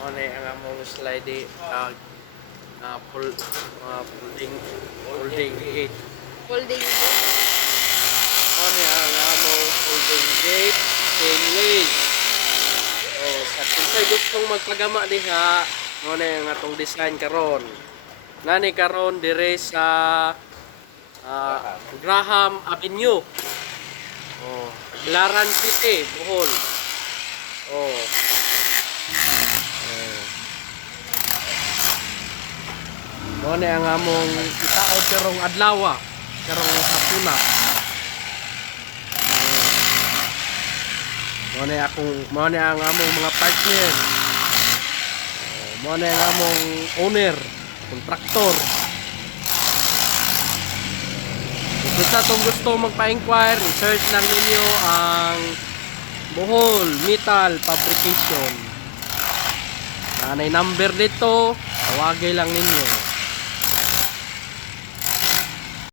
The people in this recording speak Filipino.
Mo ni ang among slide folding gate. Folding gate. Mo ni ang among folding gate stainless. Oh, sa kinsay gustong magpagama diha, mo ni ang atong design karon. Nani karon dire sa Graham Avenue. Oh, Glaran City, Bohol. Oh. Mo ni ang among itaod karong adlaw, karong hapuna. Mo ni ang among mga partner. Mo ni ang among owner, kontraktor. Kung sa itong gusto magpa-inquire, search lang ninyo ang Bohol Metal Fabrication. Nanay number dito, tawagay lang ninyo.